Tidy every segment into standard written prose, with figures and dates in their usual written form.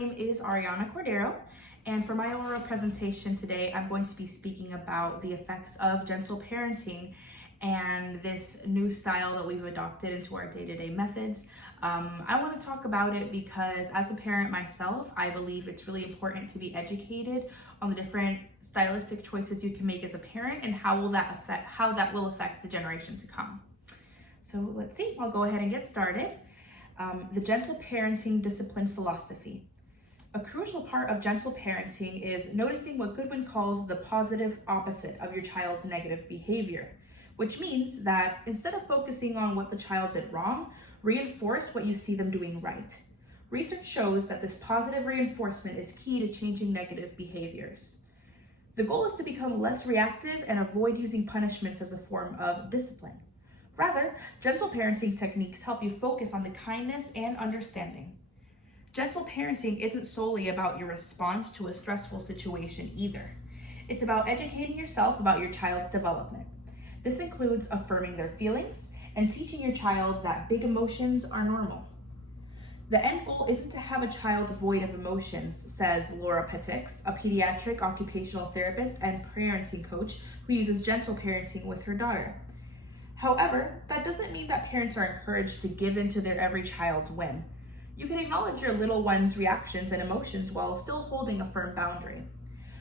name is Ariana Cordero, and for my oral presentation today, I'm going to be speaking about the effects of gentle parenting and this new style that we've adopted into our day-to-day methods. I want to talk about it because as a parent myself, I believe it's really important to be educated on the different stylistic choices you can make as a parent and how that will affect the generation to come. So let's see, I'll go ahead and get started. The gentle parenting discipline philosophy. A crucial part of gentle parenting is noticing what Goodwin calls the positive opposite of your child's negative behavior, which means that instead of focusing on what the child did wrong, reinforce what you see them doing right. Research shows that this positive reinforcement is key to changing negative behaviors. The goal is to become less reactive and avoid using punishments as a form of discipline. Rather, gentle parenting techniques help you focus on the kindness and understanding. Gentle parenting isn't solely about your response to a stressful situation either. It's about educating yourself about your child's development. This includes affirming their feelings and teaching your child that big emotions are normal. The end goal isn't to have a child void of emotions, says Laura Petix, a pediatric occupational therapist and parenting coach who uses gentle parenting with her daughter. However, that doesn't mean that parents are encouraged to give in to their every child's whim. You can acknowledge your little one's reactions and emotions while still holding a firm boundary.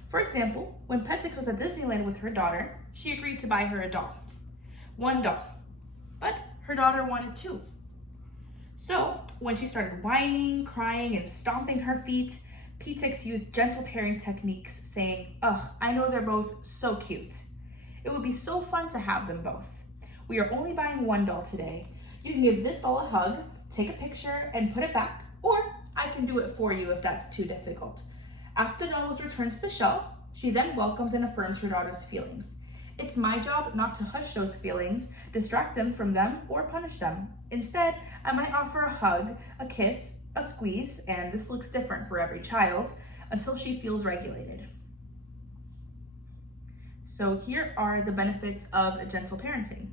For example, when Petix was at Disneyland with her daughter, she agreed to buy her a doll. One doll. But her daughter wanted two. So, when she started whining, crying, and stomping her feet, Petix used gentle parenting techniques, saying, "Ugh, I know they're both so cute. It would be so fun to have them both. We are only buying one doll today. You can give this doll a hug, take a picture, and put it back, or I can do it for you if that's too difficult." After the doll was returned to the shelf, she then welcomed and affirmed her daughter's feelings. It's my job not to hush those feelings, distract them from them, or punish them. Instead, I might offer a hug, a kiss, a squeeze, and this looks different for every child, until she feels regulated. So here are the benefits of gentle parenting.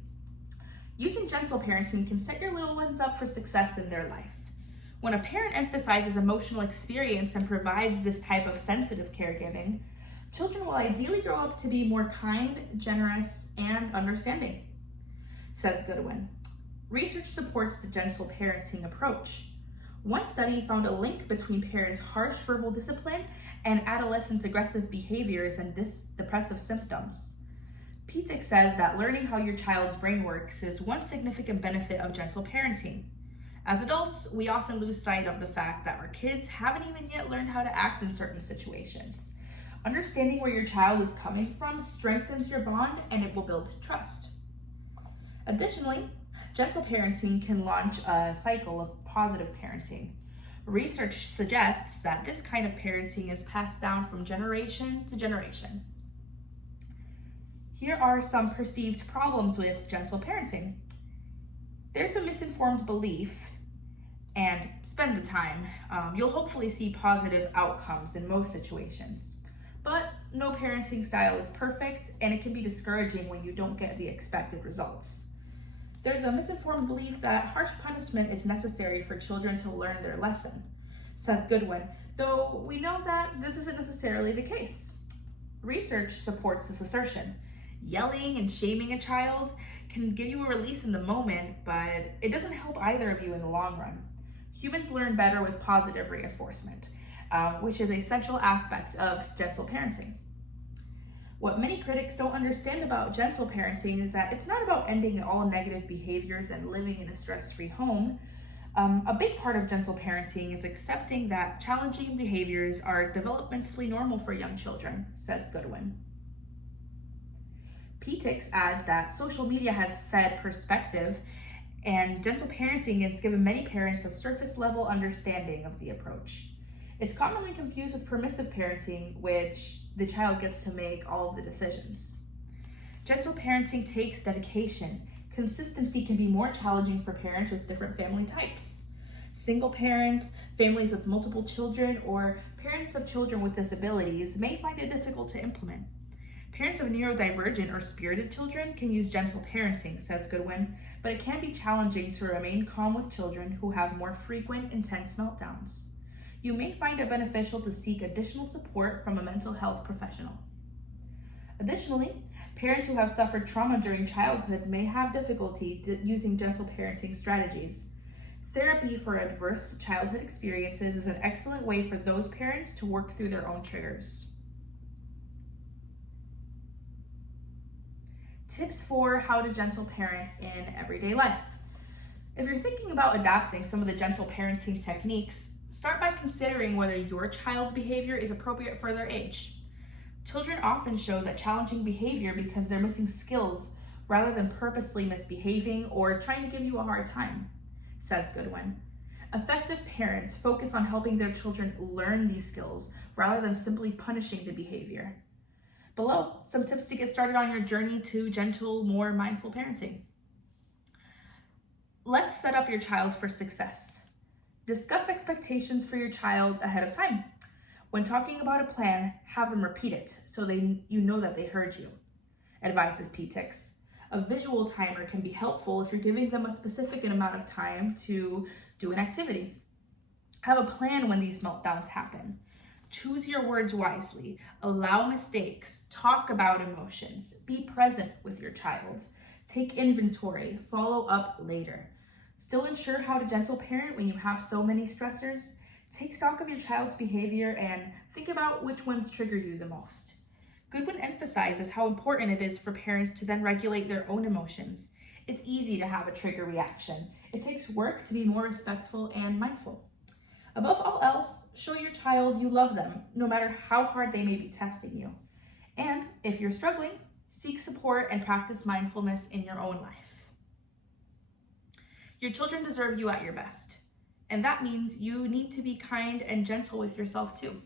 Using gentle parenting can set your little ones up for success in their life. When a parent emphasizes emotional experience and provides this type of sensitive caregiving, children will ideally grow up to be more kind, generous, and understanding, says Goodwin. Research supports the gentle parenting approach. One study found a link between parents' harsh verbal discipline and adolescents' aggressive behaviors and depressive symptoms. Petix says that learning how your child's brain works is one significant benefit of gentle parenting. As adults, we often lose sight of the fact that our kids haven't even yet learned how to act in certain situations. Understanding where your child is coming from strengthens your bond and it will build trust. Additionally, gentle parenting can launch a cycle of positive parenting. Research suggests that this kind of parenting is passed down from generation to generation. Here are some perceived problems with gentle parenting. There's a misinformed belief, and spend the time. You'll hopefully see positive outcomes in most situations. But no parenting style is perfect, and it can be discouraging when you don't get the expected results. There's a misinformed belief that harsh punishment is necessary for children to learn their lesson, says Goodwin, though we know that this isn't necessarily the case. Research supports this assertion. Yelling and shaming a child can give you a release in the moment, but it doesn't help either of you in the long run. Humans learn better with positive reinforcement, which is a central aspect of gentle parenting. What many critics don't understand about gentle parenting is that it's not about ending all negative behaviors and living in a stress-free home. A big part of gentle parenting is accepting that challenging behaviors are developmentally normal for young children, says Goodwin. Petix adds that social media has fed perspective, and gentle parenting has given many parents a surface-level understanding of the approach. It's commonly confused with permissive parenting, which the child gets to make all of the decisions. Gentle parenting takes dedication. Consistency can be more challenging for parents with different family types. Single parents, families with multiple children, or parents of children with disabilities may find it difficult to implement. Parents of neurodivergent or spirited children can use gentle parenting, says Goodwin, but it can be challenging to remain calm with children who have more frequent, intense meltdowns. you may find it beneficial to seek additional support from a mental health professional. Additionally, parents who have suffered trauma during childhood may have difficulty using gentle parenting strategies. Therapy for adverse childhood experiences is an excellent way for those parents to work through their own triggers. Tips for how to gentle parent in everyday life. If you're thinking about adapting some of the gentle parenting techniques, start by considering whether your child's behavior is appropriate for their age. Children often show that challenging behavior because they're missing skills rather than purposely misbehaving or trying to give you a hard time, says Goodwin. Effective parents focus on helping their children learn these skills rather than simply punishing the behavior. Below, some tips to get started on your journey to gentle, more mindful parenting. Let's set up your child for success. Discuss expectations for your child ahead of time. When talking about a plan, have them repeat it so you know that they heard you, advises PTIX. A visual timer can be helpful if you're giving them a specific amount of time to do an activity. Have a plan when these meltdowns happen. Choose your words wisely, allow mistakes, talk about emotions, be present with your child, take inventory, follow up later. Still ensure how to gentle parent when you have so many stressors. Take stock of your child's behavior and think about which ones trigger you the most. Goodwin emphasizes how important it is for parents to then regulate their own emotions. It's easy to have a trigger reaction. It takes work to be more respectful and mindful. Above all else, show your child you love them, no matter how hard they may be testing you. And if you're struggling, seek support and practice mindfulness in your own life. Your children deserve you at your best. And that means you need to be kind and gentle with yourself too.